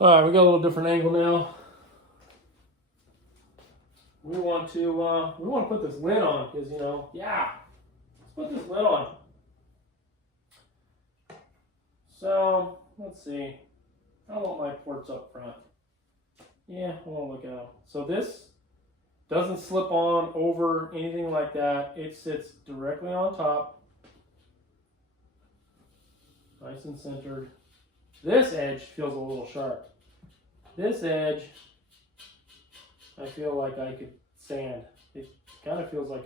All right, we got a little different angle now. We want to put this lid on because let's put this lid on. So let's see. I want my ports up front. Yeah, I want to look at them. So this doesn't slip on over anything like that. It sits directly on top, nice and centered. This edge feels a little sharp. This edge, I feel like I could sand. It kind of feels like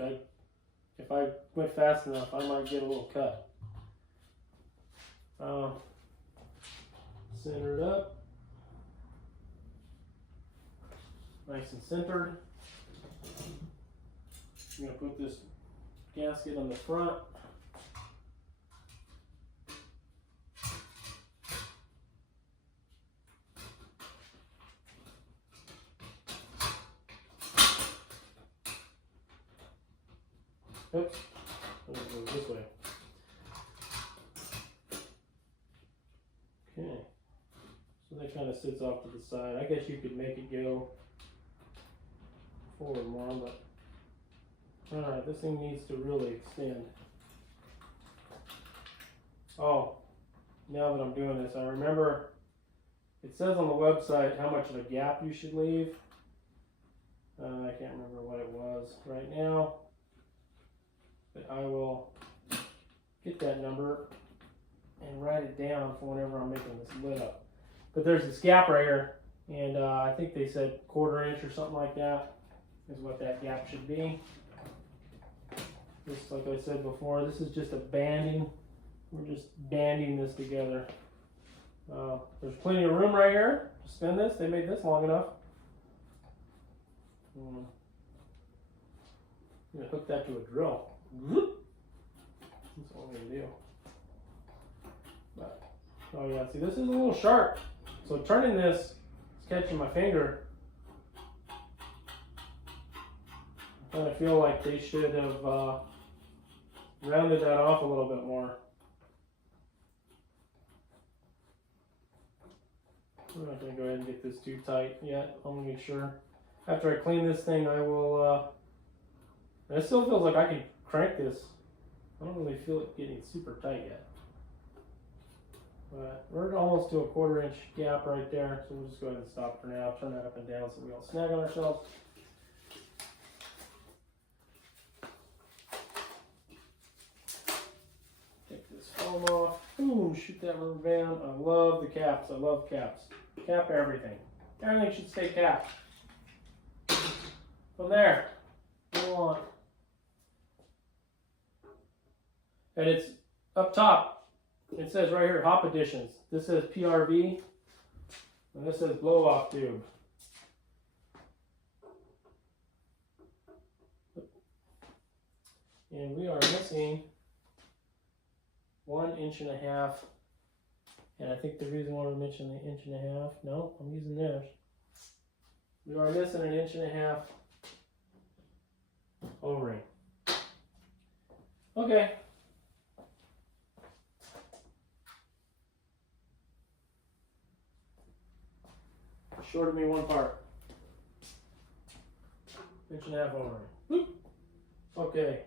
if I went fast enough, I might get a little cut. Center it up. Nice and centered. I'm going to put this gasket on the front. Oops, I'm going to go this way. Okay, so that kind of sits off to the side. I guess you could make it go forward more, but alright, this thing needs to really extend. Oh, now that I'm doing this, I remember it says on the website how much of a gap you should leave. I can't remember what it was right now, but I will get that number and write it down for whenever I'm making this lid up. But there's this gap right here, and I think they said 1/4 inch or something like that is what that gap should be. Just like I said before, this is just a banding. We're just banding this together. There's plenty of room right here to spin this. They made this long enough. I'm gonna hook that to a drill. That's all I'm gonna do. But, oh yeah, see, this is a little sharp. So turning this is catching my finger. I kind of feel like they should have rounded that off a little bit more. I'm not going to go ahead and get this too tight yet. I'm going to make sure. After I clean this thing, I will. It still feels like I can crank this. I don't really feel it getting super tight yet. But we're almost to a 1/4 inch gap right there. So we'll just go ahead and stop for now. Turn that up and down so we don't snag on ourselves. Foam off. Boom, shoot that rubber band. I love the caps. I love caps. Cap everything. Everything should stay capped. From there, go on. And it's up top. It says right here, Hop Editions. This says PRV. And this says blow off tube. And we are missing 1.5 inches. And I think the reason why we're mentioning the 1.5 inches, no, I'm using theirs. We are missing 1.5 inches O-ring. Okay. Shorted me one part. 1.5 inch O-ring. Okay.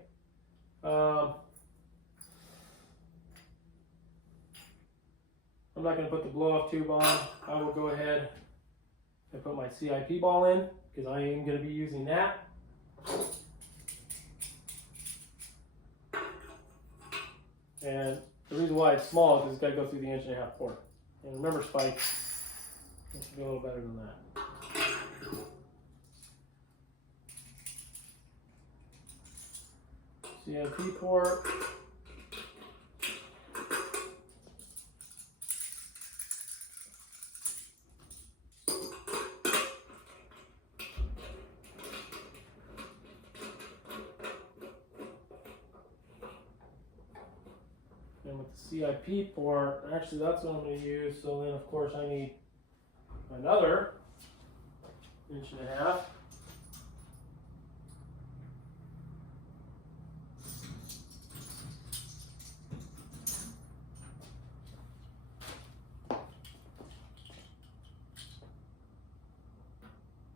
I'm not going to put the blow-off tube on. I will go ahead and put my CIP ball in because I am going to be using that. And the reason why it's small is because it's got to go through the 1.5 inch port. And remember, spike, it should be a little better than that. CIP port. And with the CIP port, actually that's what I'm going to use. So then of course I need another 1.5 inches.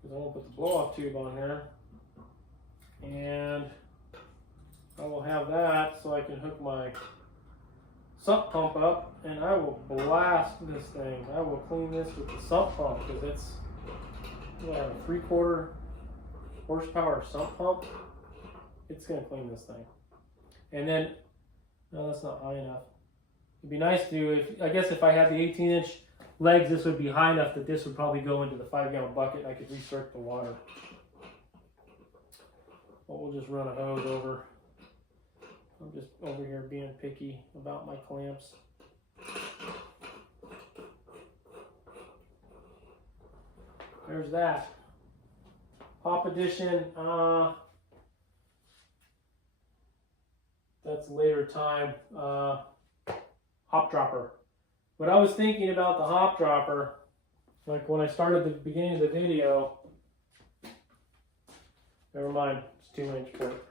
because I'm going to put the blow off tube on here. And I will have that so I can hook my sump pump up, and I will blast this thing. I will clean this with the sump pump because it's a 3/4 horsepower sump pump. It's going to clean this thing. And then, no, that's not high enough. It'd be nice to, I guess if I had the 18-inch legs, this would be high enough that this would probably go into the 5-gallon bucket and I could recirculate the water. But we'll just run a hose over. I'm just over here being picky about my clamps. There's that. Hop Edition, that's later time. Hop dropper. What I was thinking about the hop dropper, like when I started the beginning of the video, never mind, it's 2-inch port.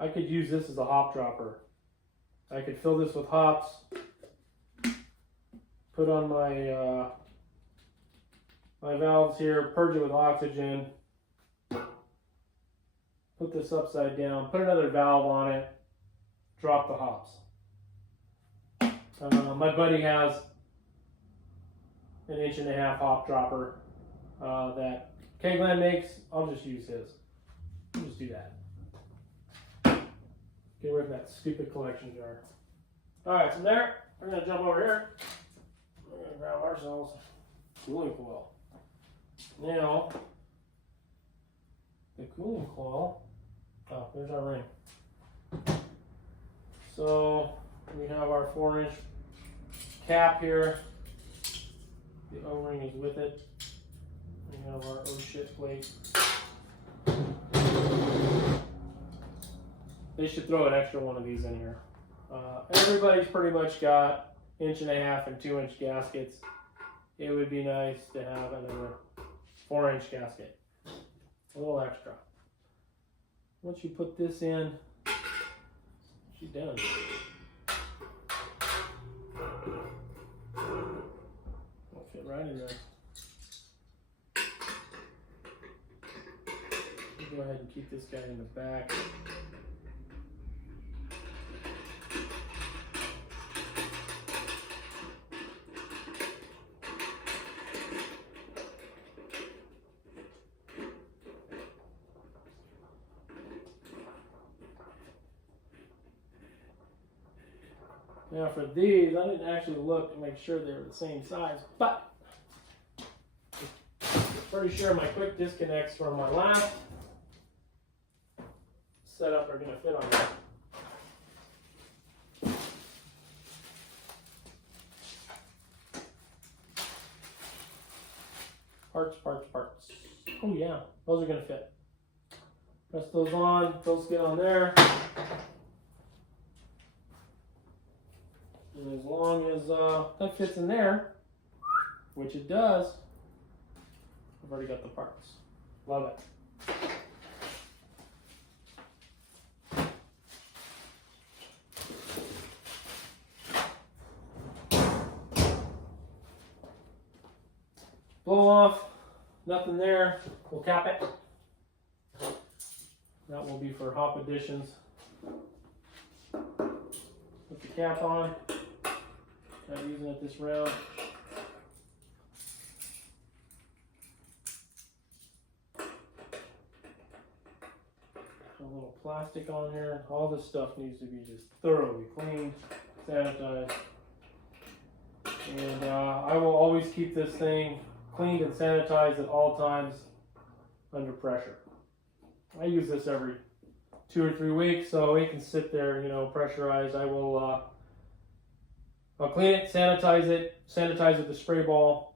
I could use this as a hop dropper. I could fill this with hops, put on my my valves here, purge it with oxygen, put this upside down, put another valve on it, drop the hops. My buddy has an 1.5-inch hop dropper that Kegland makes. I'll just use his. I'll just do that. Get rid of that stupid collection jar. Alright, from there, we're going to jump over here. We're going to grab ourselves a cooling coil. Now, the cooling coil, oh, there's our ring. So, we have our 4-inch cap here. The O-ring is with it. We have our oh shit plate. They should throw an extra one of these in here. Everybody's pretty much got 1.5-inch and 2-inch gaskets. It would be nice to have another 4-inch gasket. A little extra. Once you put this in, she's done. It'll fit right in there. Go ahead and keep this guy in the back. Now for these, I didn't actually look to make sure they were the same size, but I'm pretty sure my quick disconnects from my last setup are going to fit on that. Parts. Oh yeah, those are going to fit. Press those on, those get on there. And as long as that fits in there, which it does, I've already got the parts. Love it. Blow off, nothing there, we'll cap it. That will be for Hop Editions. Put the cap on. Not using it this round. A little plastic on here. All this stuff needs to be just thoroughly cleaned, sanitized. And I will always keep this thing cleaned and sanitized at all times under pressure. I use this every 2 or 3 weeks, so it can sit there, you know, pressurized. I will I'll clean it, sanitize it with the spray ball,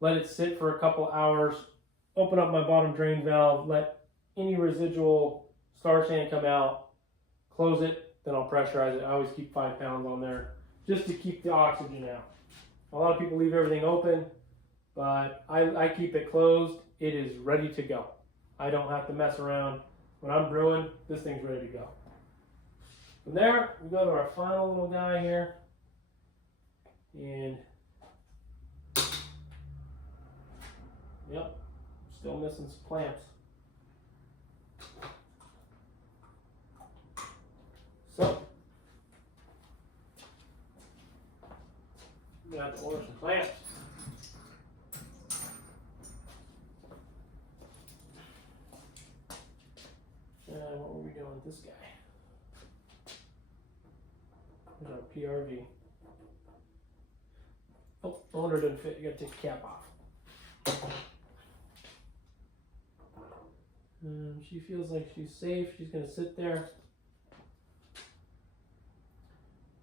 let it sit for a couple hours, open up my bottom drain valve, let any residual star sand come out, close it, then I'll pressurize it. I always keep 5 pounds on there just to keep the oxygen out. A lot of people leave everything open, but I keep it closed. It is ready to go. I don't have to mess around. When I'm brewing, this thing's ready to go. From there, we go to our final little guy here. And Yep, still missing some clamps. So, we have to order some clamps. And what were we doing with this guy? There's our PRV. Oh, owner didn't fit. You gotta take the cap off. She feels like she's safe. She's gonna sit there.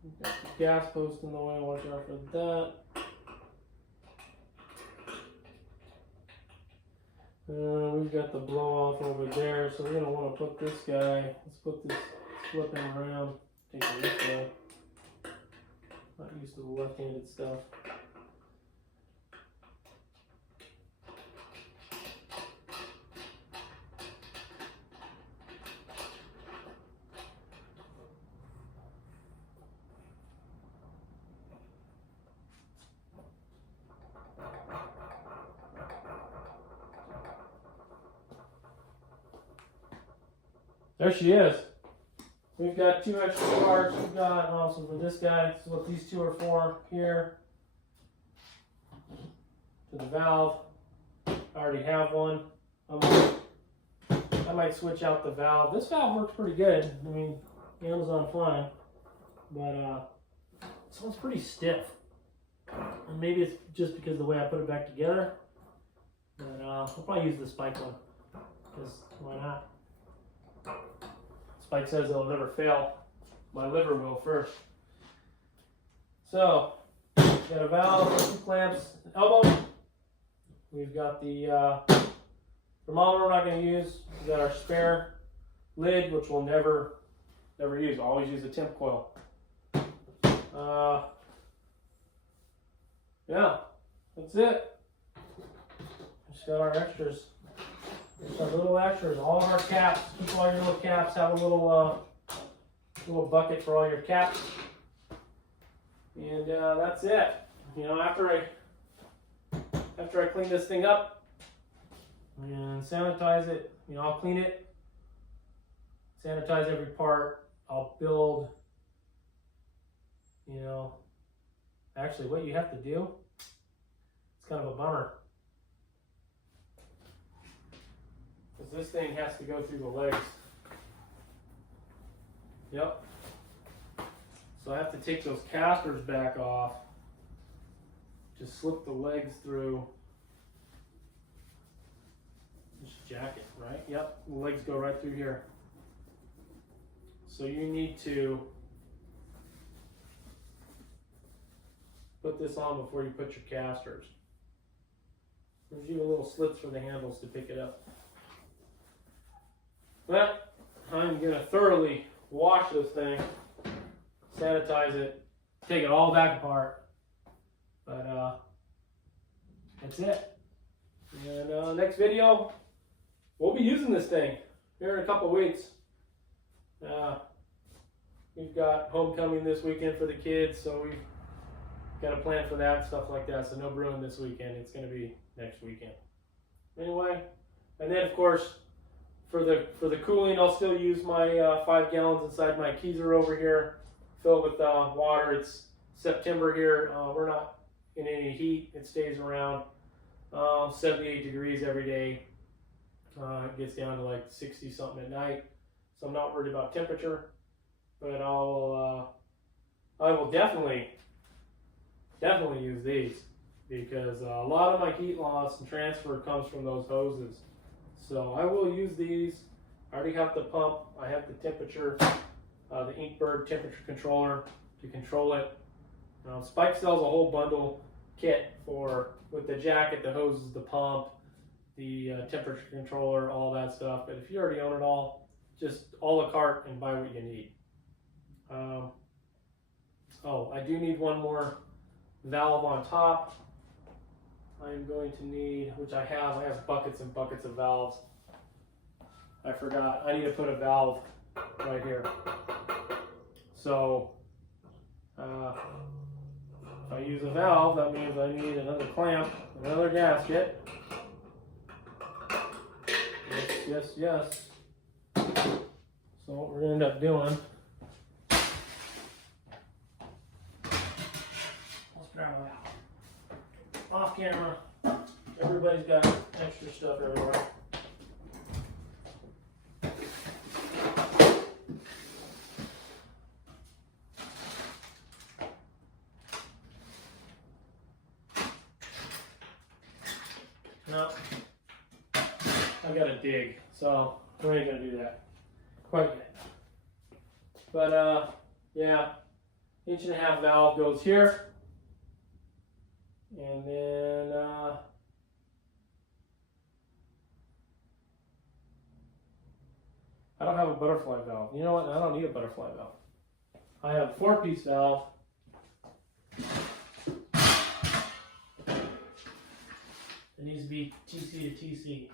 We've got the gas post in the way. Watch out for that. We've got the blow off over there, so we're gonna want to put this guy. Let's put this, flip him around. Take it this way. Not used to the left-handed stuff. There she is. We've got 2 extra parts. We've got also for this guy. This is what these 2 are for here. To the valve. I already have one. I might switch out the valve. This valve works pretty good. I mean, Amazon fine. But this one's pretty stiff. And maybe it's just because of the way I put it back together. But I'll probably use the spike one. Because why not? Spike says it'll never fail. My liver will first. So, we've got a valve, 2 clamps, an elbow. We've got the thermometer we're not going to use. We've got our spare lid, which we'll never use. We'll always use a temp coil. Yeah, that's it. Just got our extras. Just our little extras, all of our caps. Keep all your little caps. Have a little bucket for all your caps, and that's it. You know, after I clean this thing up and sanitize it, you know, I'll clean it, sanitize every part. I'll build. You know, actually, what you have to do, it's kind of a bummer. Because this thing has to go through the legs. Yep. So I have to take those casters back off. Just slip the legs through this jacket, right? Yep, the legs go right through here. So you need to put this on before you put your casters. There's even little slits for the handles to pick it up. But I'm going to thoroughly wash this thing, sanitize it, take it all back apart. But that's it. And next video, we'll be using this thing here in a couple weeks. We've got homecoming this weekend for the kids, so we've got a plan for that, stuff like that. So no brewing this weekend. It's going to be next weekend. Anyway, and then of course, for the cooling, I'll still use my 5 gallons inside my Keyser over here, filled with water. It's September here. We're not in any heat. It stays around 78 degrees every day. It gets down to like 60 something at night, so I'm not worried about temperature. But I will definitely use these, because a lot of my heat loss and transfer comes from those hoses. So I will use these. I already have the pump. I have the temperature, the Inkbird temperature controller to control it. Spike sells a whole bundle kit with the jacket, the hoses, the pump, the temperature controller, all that stuff. But if you already own it all, just a la carte and buy what you need. Oh, I do need one more valve on top. I am going to need, which I have buckets and buckets of valves. I forgot, I need to put a valve right here. So, if I use a valve, that means I need another clamp, another gasket, yes. So what we're gonna end up doing, let's grab it out. Off camera. Everybody's got extra stuff everywhere. No, I gotta dig, so we ain't gonna do that quite yet. But yeah, 1.5" valve goes here, and then I don't have a butterfly valve. You know what? I don't need a butterfly valve. I have a 4-piece valve. It needs to be TC to TC.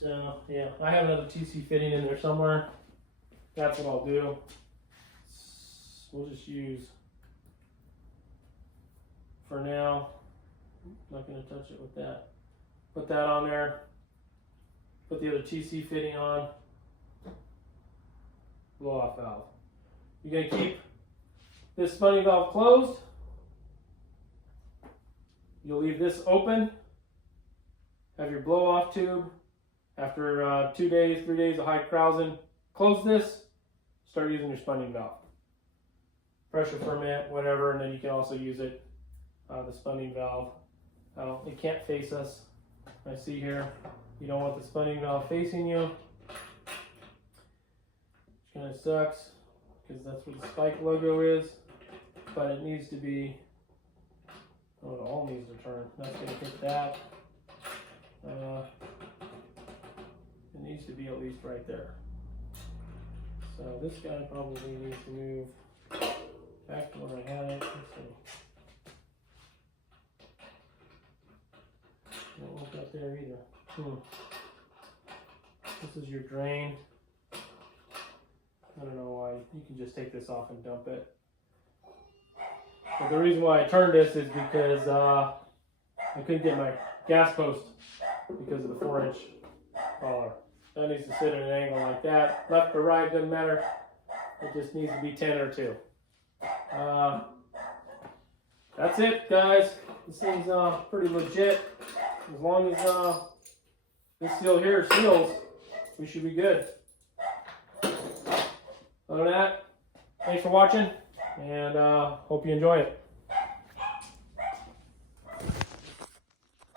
So yeah, I have another TC fitting in there somewhere. That's what I'll do. We'll just use, for now, not going to touch it with that. Put that on there. Put the other TC fitting on. Blow off valve. You're going to keep this spinning valve closed. You'll leave this open. Have your blow off tube. After 2 days, 3 days of high Krausen, close this. Start using your spinning valve. Pressure ferment, whatever, and then you can also use it, the spinning valve. It can't face us. I see here, you don't want the spinning valve facing you. Which kind of sucks, because that's what the Spike logo is. But it needs to be, oh, it all needs to turn. That's going to hit that. It needs to be at least right there. So this guy probably needs to move back to where I had it. Let's see. Don't look up there either. This is your drain. I don't know why. You can just take this off and dump it. But the reason why I turned this is because I couldn't get my gas post because of the 4-inch collar. That needs to sit at an angle like that. Left or right, doesn't matter. It just needs to be 10 or 2. That's it, guys. This thing's pretty legit. As long as this seal here seals, we should be good. Other than that, thanks for watching, and hope you enjoy it.